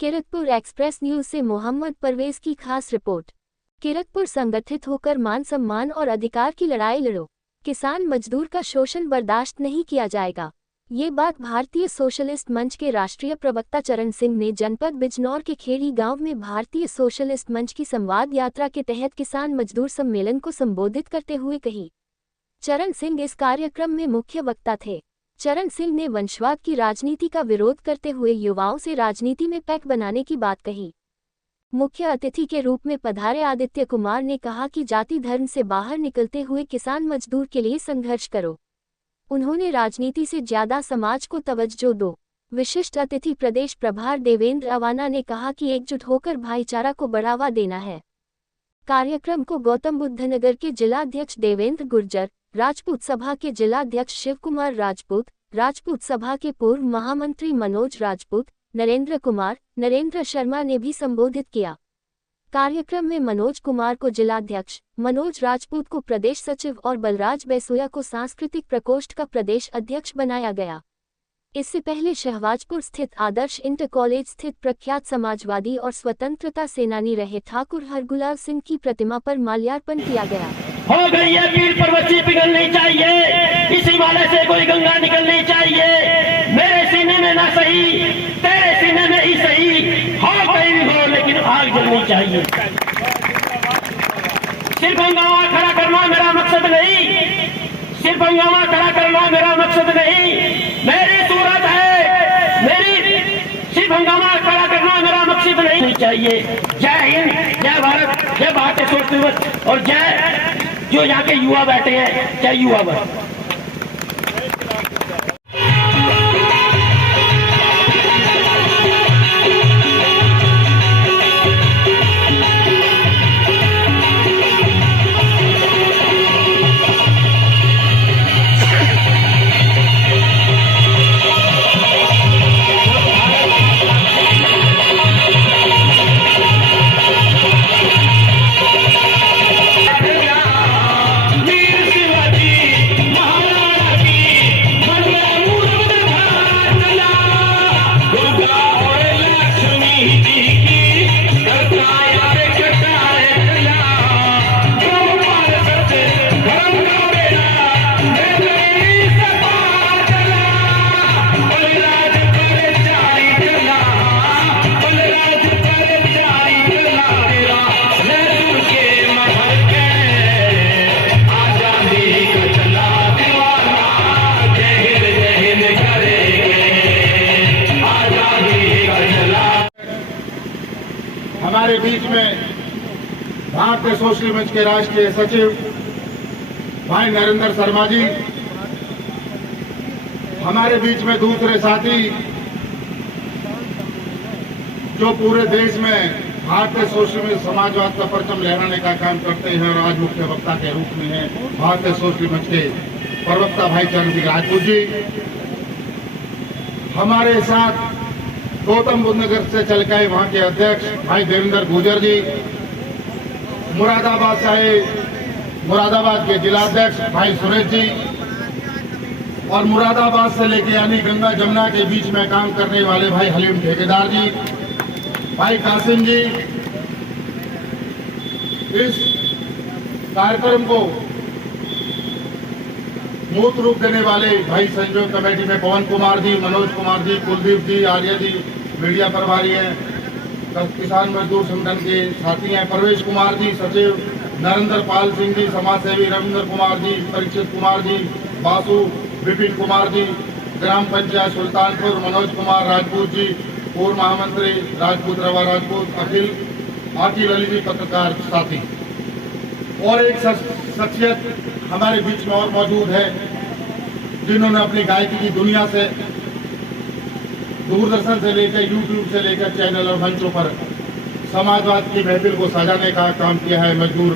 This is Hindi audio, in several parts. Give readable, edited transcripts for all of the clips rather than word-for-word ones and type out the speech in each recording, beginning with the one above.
किरतपुर एक्सप्रेस न्यूज से मोहम्मद परवेज की खास रिपोर्ट। किरतपुर संगठित होकर मान सम्मान और अधिकार की लड़ाई लड़ो। किसान मजदूर का शोषण बर्दाश्त नहीं किया जाएगा। ये बात भारतीय सोशलिस्ट मंच के राष्ट्रीय प्रवक्ता चरण सिंह ने जनपद बिजनौर के खेड़ी गांव में भारतीय सोशलिस्ट मंच की संवाद यात्रा के तहत किसान मजदूर सम्मेलन को संबोधित करते हुए कही। चरण सिंह इस कार्यक्रम में मुख्य वक्ता थे। चरण सिंह ने वंशवाद की राजनीति का विरोध करते हुए युवाओं से राजनीति में पैक बनाने की बात कही। मुख्य अतिथि के रूप में पधारे आदित्य कुमार ने कहा कि जाति धर्म से बाहर निकलते हुए किसान मजदूर के लिए संघर्ष करो। उन्होंने राजनीति से ज्यादा समाज को तवज्जो दो। विशिष्ट अतिथि प्रदेश प्रभार देवेंद्र अवाना ने कहा कि एकजुट होकर भाईचारा को बढ़ावा देना है। कार्यक्रम को गौतम बुद्ध नगर के जिलाध्यक्ष देवेंद्र गुर्जर, राजपूत सभा के जिलाध्यक्ष शिव कुमार राजपूत, राजपूत सभा के पूर्व महामंत्री मनोज राजपूत, नरेंद्र कुमार, नरेंद्र शर्मा ने भी संबोधित किया। कार्यक्रम में मनोज कुमार को जिलाध्यक्ष, मनोज राजपूत को प्रदेश सचिव और बलराज बैसोया को सांस्कृतिक प्रकोष्ठ का प्रदेश अध्यक्ष बनाया गया। इससे पहले शहबाजपुर स्थित आदर्श इंटर कॉलेज स्थित प्रख्यात समाजवादी और स्वतंत्रता सेनानी रहे ठाकुर हरगुलाल सिंह की प्रतिमा पर माल्यार्पण किया गया। हो गई है पीर पर्वती पिघलनी चाहिए, इस हिमालय से कोई गंगा निकलनी चाहिए। मेरे सीने में ना सही, तेरे सीने में ही सही, हो कहीं भी हो लेकिन आग जलनी चाहिए। सिर्फ हंगामा खड़ा करना मेरा मकसद नहीं, सिर्फ हंगामा खड़ा करना मेरा मकसद नहीं। मेरी सूरत है, मेरी सिर्फ हंगामा खड़ा करना मेरा मकसद नहीं चाहिए। जय हिंद, जय भारत, जय भारतीय सोशलिस्ट और जय जो यहाँ के युवा बैठे हैं, जय युवा वर्ग। हमारे बीच में भारतीय सोशलिस्ट मंच के राष्ट्रीय सचिव भाई नरेंद्र शर्मा जी, हमारे बीच में दूसरे साथी जो पूरे देश में भारतीय सोशलिस्ट समाजवाद का परचम लहराने का काम करते हैं और आज मुख्य वक्ता के रूप में है भारतीय सोशलिस्ट मंच के प्रवक्ता भाई चरण सिंह राजपूत जी। हमारे साथ गौतम बुद्ध नगर से चल गए वहां के अध्यक्ष भाई देवेंद्र गुर्जर जी, मुरादाबाद के जिलाध्यक्ष भाई सुरेश जी और मुरादाबाद से लेके यानी गंगा जमुना के बीच में काम करने वाले भाई हलीम ठेकेदार जी, भाई कासिम जी। इस कार्यक्रम को मूर्त रूप देने वाले भाई संयोग कमेटी में पवन कुमार जी, मनोज कुमार जी, कुलदीप जी, आर्य जी मीडिया प्रभारी हैं, किसान मजदूर संगठन के साथी हैं, परवेश कुमार जी सचिव, नरेंद्र पाल सिंह जी समाज सेवी, रविंद्र कुमार जी, परीक्षित कुमार जी, बासु, विपिन कुमार जी, ग्राम पंचायत सुल्तानपुर, मनोज कुमार राजपूत जी, पूर्व महामंत्री राजपूत रवा राजपूत, अखिल अली जी पत्रकार साथी और एक शख्सियत हमारे बीच में और मौजूद है जिन्होंने अपनी गायकी की दुनिया से दूरदर्शन से लेकर यूट्यूब से लेकर चैनल और मंचों पर समाजवाद की महफिल को सजाने का काम किया है, मजदूर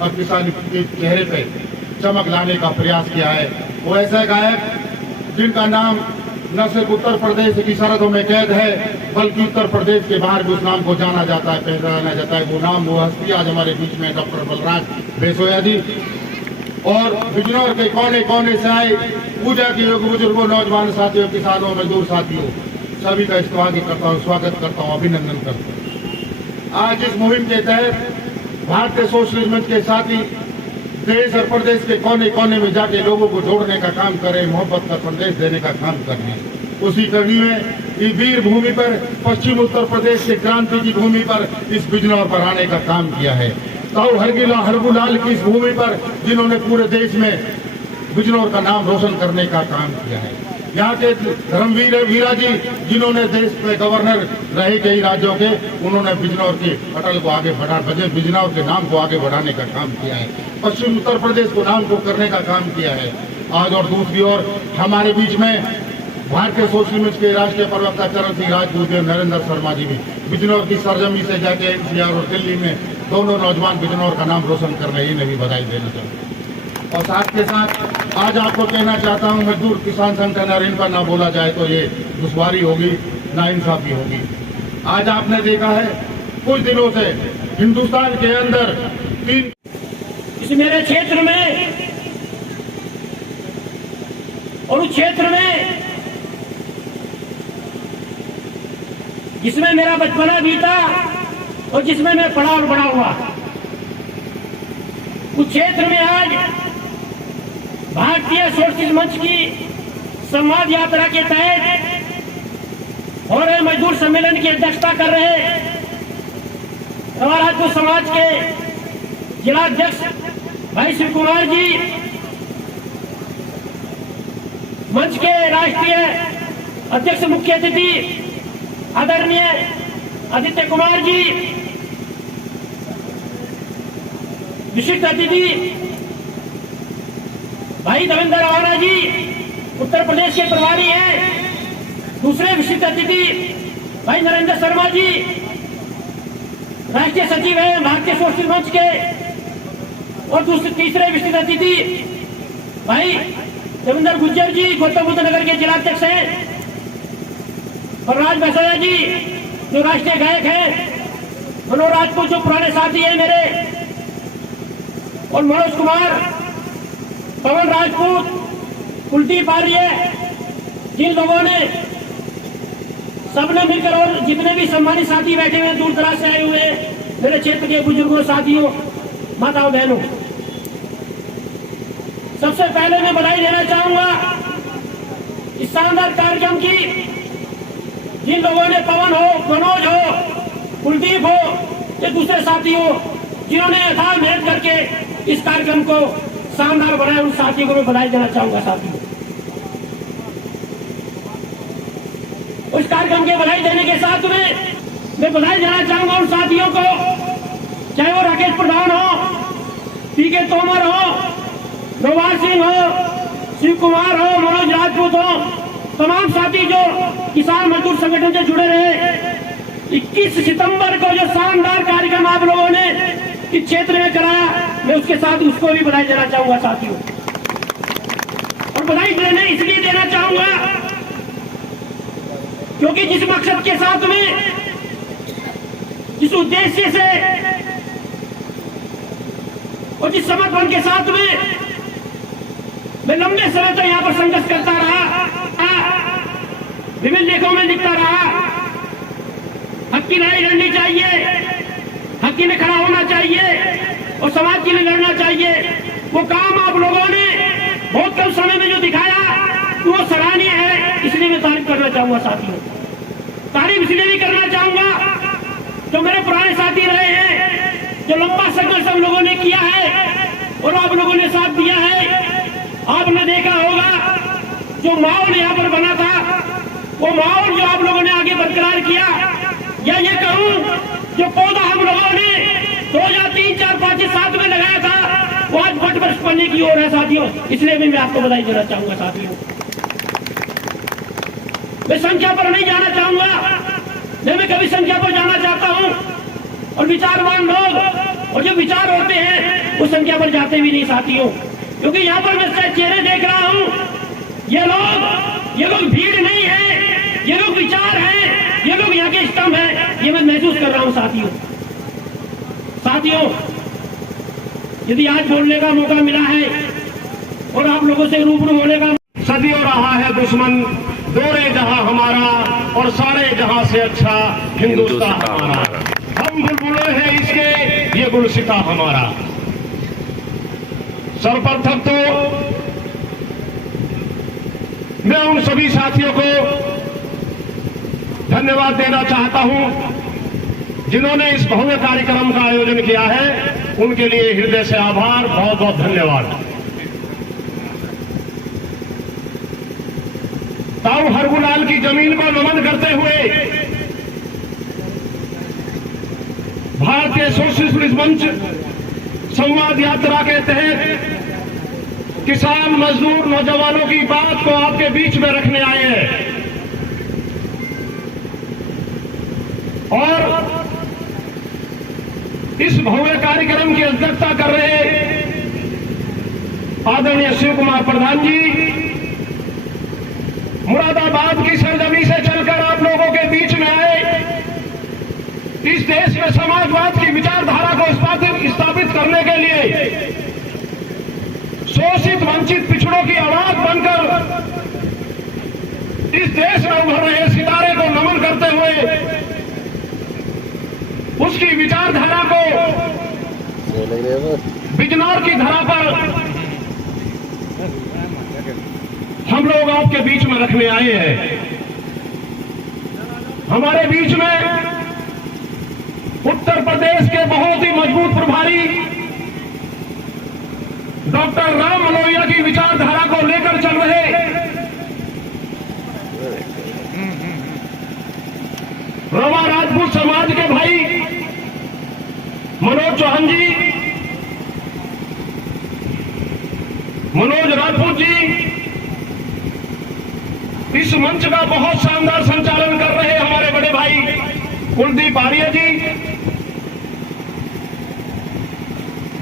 और किसान के चेहरे पे चमक लाने का प्रयास किया है। वो ऐसा गायक जिनका नाम न सिर्फ उत्तर प्रदेश की सरहदों में कैद है बल्कि उत्तर प्रदेश के बाहर भी उस नाम को जाना जाता है, पहचाना जाता है। वो नाम, वो हस्ती आज हमारे बीच में डॉक्टर बलराज बैसोया जी। और बिजनौर के कोने कोने से आए पूजा के योग बुजुर्गों, नौजवान साथियों, किसानों, मजदूर साथियों, सभी का इस्तेमाल करता हूँ, स्वागत करता हूँ, अभिनंदन करता हूँ। आज इस मुहिम के तहत भारतीय सोशलिज्म मंच के साथ ही देश और प्रदेश के कोने कोने में जाके लोगों को जोड़ने का काम करें, मोहब्बत का संदेश देने का काम कर रहे हैं। उसी कड़ी में इस वीर भूमि पर, पश्चिम उत्तर प्रदेश के क्रांति की भूमि पर इस बिजनौर पर आने का काम किया है। ताऊ हरबुलाल की इस भूमि पर जिन्होंने पूरे देश में बिजनौर का नाम रोशन करने का काम किया है। यहाँ के धर्मवीर वीरा जी जिन्होंने देश में गवर्नर रहे कई राज्यों के, उन्होंने बिजनौर के पटल को आगे बढ़ा, बिजनौर के नाम को आगे बढ़ाने का काम किया है। पश्चिम उत्तर प्रदेश को नाम को करने का काम किया है आज। और दूसरी ओर हमारे बीच में भारतीय सोशलिज्म मंच के राष्ट्रीय प्रवक्ता चरण सिंह राजपूत एवं नरेंद्र शर्मा जी भी बिजनौर की सरजमी से जाके एनसीआर और दिल्ली में दोनों नौजवान बिजनौर का नाम रोशन कर रहे हैं, इन्हें भी बधाई देना चाहूँगा। और साथ के साथ आज आपको कहना चाहता हूँ, मजदूर किसान संगठन और इन पर ना बोला जाए तो ये दुश्वारी होगी, नाइंसाफी होगी। आज आपने देखा है कुछ दिनों से हिंदुस्तान के अंदर इस मेरे क्षेत्र में और उस क्षेत्र में जिसमें मेरा बचपना बीता और जिसमें मैं पढ़ा और बड़ा हुआ, उस क्षेत्र में आज भारतीय सोशलिस्ट मंच की संवाद यात्रा के तहत हो रहे मजदूर सम्मेलन की अध्यक्षता कर रहे राजपूत समाज के जिलाध्यक्ष भाई शिव कुमार जी, मंच के राष्ट्रीय अध्यक्ष मुख्य अतिथि आदरणीय आदित्य कुमार जी, विशिष्ट अतिथि भाई देवेंद्र राणा जी उत्तर प्रदेश के प्रभारी हैं, दूसरे विशिष्ट अतिथि भाई नरेंद्र शर्मा जी राष्ट्रीय सचिव हैं भारतीय सोशलिस्ट मंच के, और तीसरे विशिष्ट अतिथि भाई देवेंद्र गुज्जर जी गौतम बुद्ध नगर के जिलाध्यक्ष हैं, और राज बसैया जी जो राष्ट्रीय गायक हैं, मनोज राजपूत जो पुराने साथी हैं मेरे, और मनोज कुमार, पवन राजपूत, कुलदीप आर्य, जिन लोगों ने सबने मिलकर, और जितने भी सम्मानित साथी बैठे हुए दूर दराज से आए हुए मेरे क्षेत्र के बुजुर्गों, साथियों, माताओं, बहनों, सबसे पहले मैं बधाई देना चाहूंगा इस शानदार कार्यक्रम की। जिन लोगों ने, पवन हो, मनोज हो, कुलदीप हो, या दूसरे साथी हो, जिन्होंने अथाह मेहनत करके इस कार्यक्रम को शानदार बनाया, उन साथियों को मैं बधाई देना चाहूंगा। साथियों, उस कार्यक्रम के बधाई देने के साथ में मैं बधाई देना चाहूंगा उन साथियों को, चाहे वो राकेश प्रधान हो, पीके तोमर हो, नवाज सिंह हो, शिव कुमार हो, मनोज राजपूत हो, तमाम साथी जो किसान मजदूर संगठन से जुड़े रहे। 21 सितंबर को जो शानदार कार्यक्रम आप लोगों ने इस क्षेत्र में कराया, मैं उसके साथ उसको भी बधाई देना चाहूंगा साथियों। और बधाई देने इसलिए देना चाहूंगा क्योंकि जिस मकसद के साथ में, जिस उद्देश्य से और जिस समर्पण के साथ में मैं लंबे समय तक यहाँ पर संघर्ष करता रहा, विभिन्न लेखों में लिखता रहा, हक की लड़ाई लड़नी चाहिए, हक के लिए खड़ा होना चाहिए और समाज के लिए लड़ना चाहिए। वो काम आप लोगों ने बहुत कम समय में जो दिखाया वो सराहनीय है, इसलिए मैं तारीफ करना चाहूंगा साथियों। तारीफ इसलिए भी करना चाहूंगा जो मेरे पुराने साथी रहे हैं, जो लंबा संघर्ष हम लोगों ने किया है और आप लोगों ने साथ दिया है। आपने देखा होगा जो माहौल यहाँ पर बना था, वो माहौल जो आप लोगों ने आगे बरकरार किया, या ये कहूँ जो पौधा हम लोगों ने 2003, 4, 5, 7 में लगाया था, वो आज बट बरस बनने की ओर है साथियों। इसलिए भी मैं आपको बधाई देना चाहूंगा साथियों। मैं संख्या पर नहीं जाना चाहूंगा, मैं कभी संख्या पर जाना चाहता हूँ, और विचारवान लोग और जो विचार होते हैं वो संख्या पर जाते भी नहीं साथियों। क्योंकि यहाँ पर मैं चेहरे देख रहा हूँ, ये लोग भीड़ नहीं है, ये लोग विचार हैं, ये लोग यहाँ के स्तंभ हैं, ये मैं महसूस कर रहा हूँ साथियों। यदि आज बोलने का मौका मिला है और आप लोगों से रूबरू होने का, सदियों रहा है दुश्मन दोरे जहां हमारा और सारे जहां से अच्छा हिंदुस्तान हमारा। हम बुलबुलें हैं इसके, ये गुलसिता हमारा। सर्वप्रथम तो मैं उन सभी साथियों को धन्यवाद देना चाहता हूं जिन्होंने इस भव्य कार्यक्रम का आयोजन किया है। उनके लिए हृदय से आभार, बहुत बहुत धन्यवाद। ताऊ हरगुलाल की जमीन को नमन करते हुए भारतीय सोशलिस्ट मंच संवाद यात्रा के तहत किसान, मजदूर, नौजवानों की बात को आपके बीच में रखने आए हैं और इस भव्य कार्यक्रम की अध्यक्षता कर रहे आदरणीय शिव कुमार प्रधान जी, मुरादाबाद की सरजमी से चलकर आप लोगों के बीच में आए। इस देश में समाजवाद की विचारधारा को स्थापित करने के लिए शोषित, वंचित, पिछड़ों की आवाज बनकर इस देश में उभर रहे सितारे को नमन करते हुए उसकी विचारधारा को बिजनौर की धरा पर हम लोग आपके बीच में रखने आए हैं। हमारे बीच में उत्तर प्रदेश के बहुत ही मजबूत प्रभारी डॉक्टर राम मनोहरिया की विचारधारा को लेकर चल रहे रवा राजपूत समाज के भाई मनोज चौहान जी, मनोज राजपूत जी इस मंच का बहुत शानदार संचालन कर रहे हमारे बड़े भाई कुलदीप आर्य जी,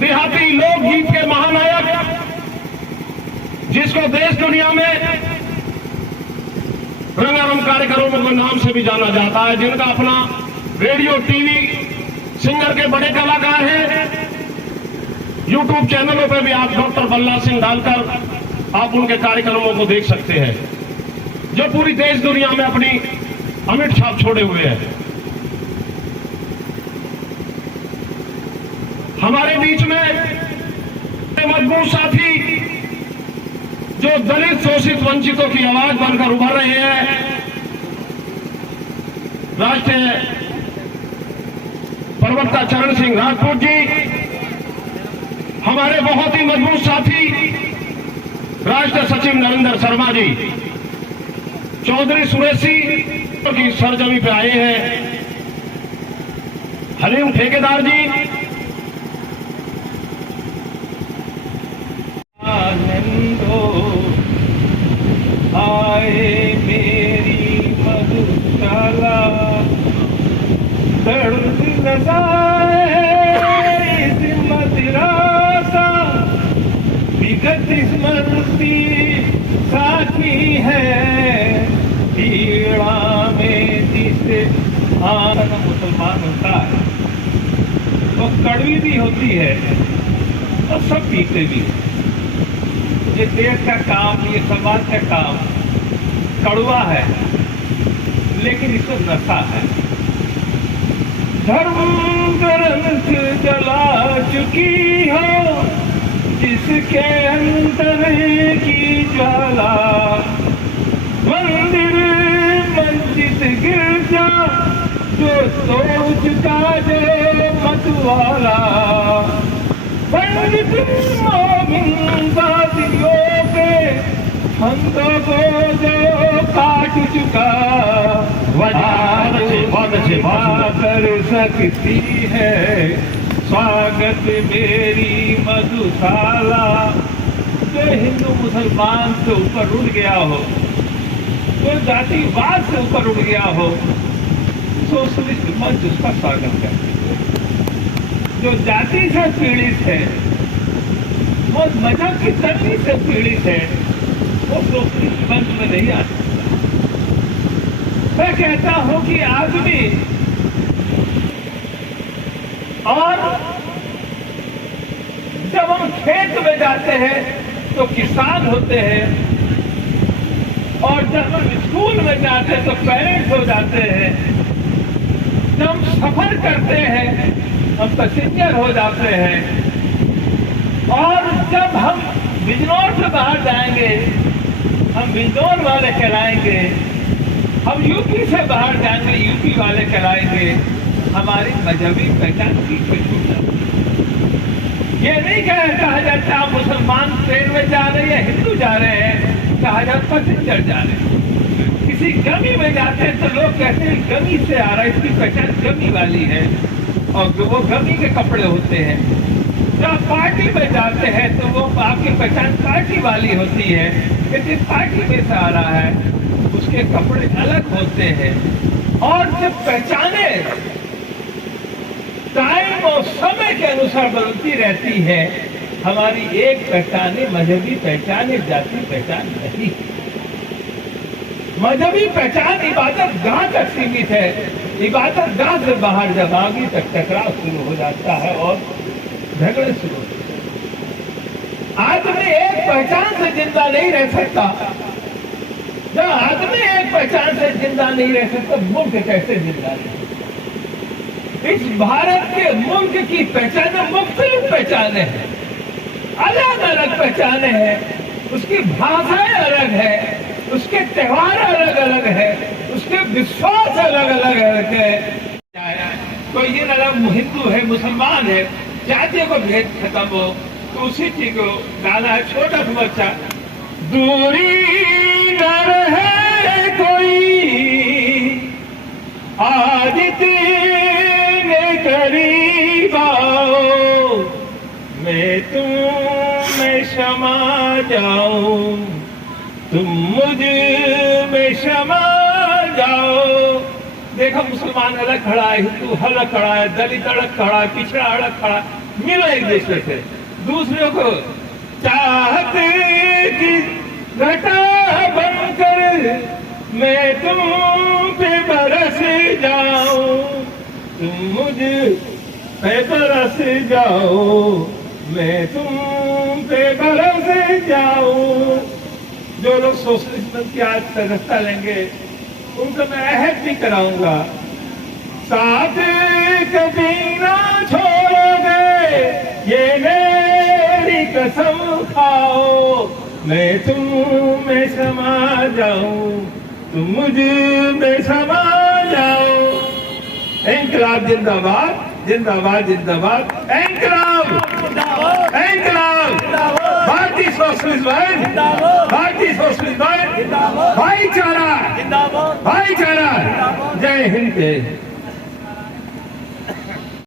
देहाती लोकगीत के महानायक जिसको देश दुनिया में रंगारंग कार्यक्रमों के नाम से भी जाना जाता है, जिनका अपना रेडियो, टीवी, सिंगर के बड़े कलाकार हैं। यूट्यूब चैनलों पर भी आप डॉक्टर बल्ला सिंह डालकर आप उनके कार्यक्रमों को देख सकते हैं, जो पूरी देश दुनिया में अपनी अमिट छाप छोड़े हुए हैं। हमारे बीच में मजबूत साथी जो दलित, शोषित, वंचितों की आवाज बनकर उभर रहे हैं, राष्ट्रीय प्रवक्ता चरण सिंह राजपूत जी, हमारे बहुत ही मजबूत साथी राष्ट्रीय सचिव नरेंद्र शर्मा जी, चौधरी सुरेशी की सरजमी पे आए हैं, हलीम ठेकेदार जी, आए मेरी मधुशाला, दर्द लगाए इस मदिरासा, विगत स्मृति साथी है, पीड़ा में जिसे आना मुसलमान होता है वो कड़वी भी होती है और सब पीते भी। ये देश का काम, ये समाज का काम कड़वा है, लेकिन इसमें नशा है। धर्म ग्रंथ जला चुकी हो जिसके अंदर की ज्वाला, मंदिर मस्जिद गिरजा जो सोच का जो मतवाला, पंडित मोमिन बादियों के फंदों को जो काट चुका, कर सकती है स्वागत मेरी मधुशाला। जो हिंदू मुसलमान से ऊपर उठ गया हो, जो जातिवाद से ऊपर उठ गया हो, सोशलिस्ट मंच उसका स्वागत करती है। जो जाति से पीड़ित है, वो मजहब की तंगी से पीड़ित है, वो सोशलिस्ट मंच में नहीं आ सकता। मैं कहता हूं कि आदमी और जब हम खेत में जाते हैं तो किसान होते हैं और जब हम स्कूल में जाते हैं तो पेरेंट्स हो जाते हैं, जब हम सफर करते हैं हम पैसेंजर हो जाते हैं, और जब हम बिजनौर से बाहर जाएंगे हम बिजनौर वाले कहलाएंगे, हम यूपी से बाहर जाएंगे यूपी वाले कहलाएंगे। हमारी मजहबी पहचान पीछे छूट जाती है। ये नहीं कहा जाता आप मुसलमान ट्रेन में जा रहे हैं, हिंदू जा रहे हैं, कहा जाता पैसेंजर जा रहे हैं। किसी गमी में जाते हैं तो लोग कहते हैं गमी से आ रहा है, इसकी पहचान गमी वाली है, और वो गमी के कपड़े होते हैं। जब पार्टी में जाते हैं तो वो आपकी पहचान पार्टी वाली होती है, कि जिस पार्टी में से आ रहा है उसके कपड़े अलग होते हैं। और जब पहचाने टाइम और समय के अनुसार बदलती रहती है। हमारी एक पहचान मजहबी पहचान, एक जाति पहचान नहीं। मजहबी पहचान इबादत गाह तक सीमित है। इबादत गाह से बाहर जब आगे तक टकराव शुरू हो जाता है और झगड़े शुरू होते हैं। आदमी एक पहचान से जिंदा नहीं रह सकता। जब आदमी एक पहचान से जिंदा नहीं रह सकता, मुल्क कैसे जिंदा रहे? इस भारत के मुल्क की पहचान मुख्तलिफ पहचाने हैं, अलग अलग पहचाने हैं। उसकी भाषाएं अलग है, उसके त्योहार अलग अलग है, उसके विश्वास अलग अलग है। कोई ये अलग हिंदू है, मुसलमान है, जातियों को भेद खत्म हो, तो उसी चीज को गाना है छोटा सा बच्चा। दूरी न रहे कोई आज तेरे करीब आओ, मैं तुम में शमा जाऊं, तुम मुझ में शमा जाओ। देखो मुसलमान अलग खड़ा है, हिंदू अलग खड़ा है, दलित अलग खड़ा है, पिछड़ा अलग खड़ा है, मिलो एक दूसरे से। दूसरों को चाहते कि घटा बनकर मैं तुम पे बरस जाऊं, तुम मुझ पे बरस जाओ, मैं तुम पे बरस जाऊं। जो लोग सोशलिज्म की आज रास्ता लेंगे उनको मैं अहद भी कराऊंगा, साथ कभी ना छोड़ोगे ये मेरी कसम खाओ, मैं तुम में समा जाऊं, तुम मुझ में समा जाओ। इंकलाब जिंदाबाद, जिंदाबाद जिंदाबाद, इंकलाब इंकलाब, भारतीय सोशलिस्ट भारतीय सोशलिस्ट भाईचारा भाईचारा। जय हिंद।